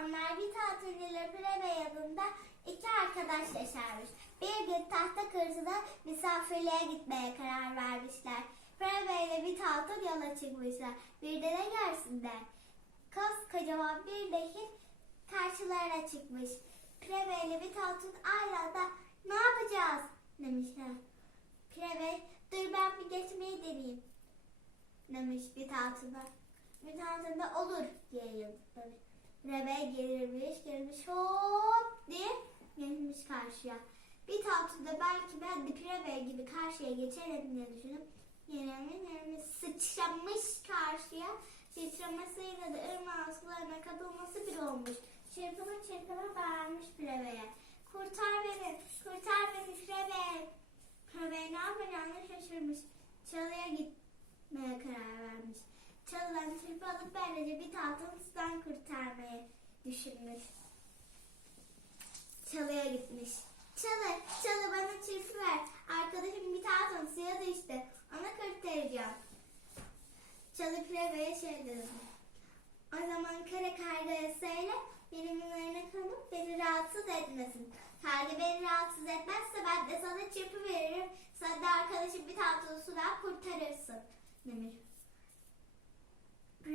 zamanlar bir tatilde Pire Bey adında iki arkadaş yaşarmış. Bir gün tahta kırıcıda misafirliğe gitmeye karar vermişler. Pire Bey ile bir tatıl yola çıkmışlar. Bir de ne gelsinler. Koskocaman bir nehir karşılarına çıkmış. Pire Bey ile bir tatıl aynı ne yapacağız demişler. Pire Bey dur ben bir geçmeyi deneyeyim demiş bir tatlıda. Bir tatlıda olur diye yazmış. Rebe gelirmiş, gelmiş hop diye gelmiş karşıya. Bir tatlıda belki ben de Pirebe gibi karşıya geçerim diye düşünüp yenemin yerine sıçramış karşıya. Sıçramasıyla da ırmağın sularına katılması bir olmuş. Çırpını çırpını bağırmış Pirebe'ye. Kurtar beni, kurtar beni Pirebe. Pirebe ne yapacağını şaşırmış. Çalıya gitmeye karar vermiş. Çalıdan çırpı alıp böylece bir tatlını sudan kurtarmayı düşünmüş. Çalıya gitmiş. Çalı, çalı bana çırpı ver. Arkadaşım bir tatlım suya düştü. Onu kurtaracağım. Çalı Pirebe'ye şey dedi. O zaman kara kargaya söyle benim üzerine kalıp beni rahatsız etmesin. Karga beni rahatsız etmezse ben de sana çırpı veririm. Sen de arkadaşım bir tatlı sudan kurtarırsın demiş.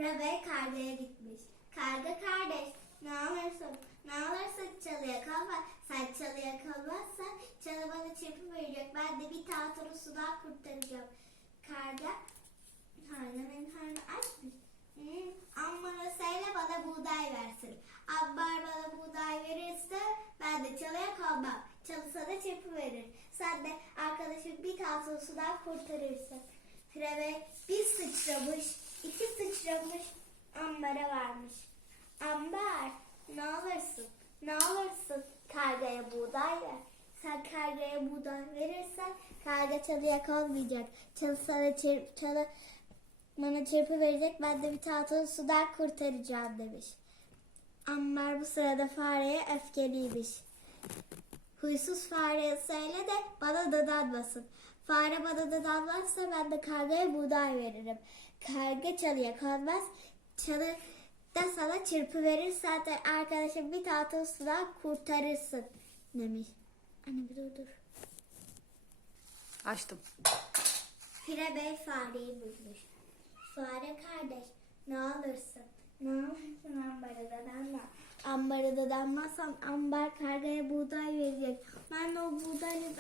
Rebe kargaya gitmiş. Karga kardeş ne olursun ne olursa çalıya kalma. Sen çalıya kalmazsan çalı bana çırpı verecek. Ben de bir tatlı sudan kurtaracağım. Karga karganın karnı açmış. Hmm, Ambar'a söyle bana buğday versin. Ambar bana buğday verirse ben de çalıya kalmam. Çalı sana çırpı verir. Sen de arkadaşın bir tatlı sudan kurtarırsın. Treve bir sıçramış, iki sıçramış Ambar'a varmış. Ambar ne olursun, ne olursun kargaya buğday ver. Sen kargaya buğday verirsen karga çalıya kalmayacak. Çalı sana çırp, çalı bana çırpı verecek. Ben de bir tatlı sudan kurtaracağım demiş. Ambar bu sırada fareye öfkeliymiş. Huysuz fareye söyle de bana dadanmasın. Fare bana dadanmazsa ben de kargaya buğday veririm. Karga çalıya kalmaz. Çalı da sana çırpı verir. Sen de arkadaşım bir tatlı sudan kurtarırsın demiş. Anne bir dur dur. Açtım. Pire Bey fareyi bulmuş. Fare kardeş ne olursun? Ne olursun ambara dadanma. Ambara dadanmazsam ambar kargaya buğday verecek. Ben de o buğdayla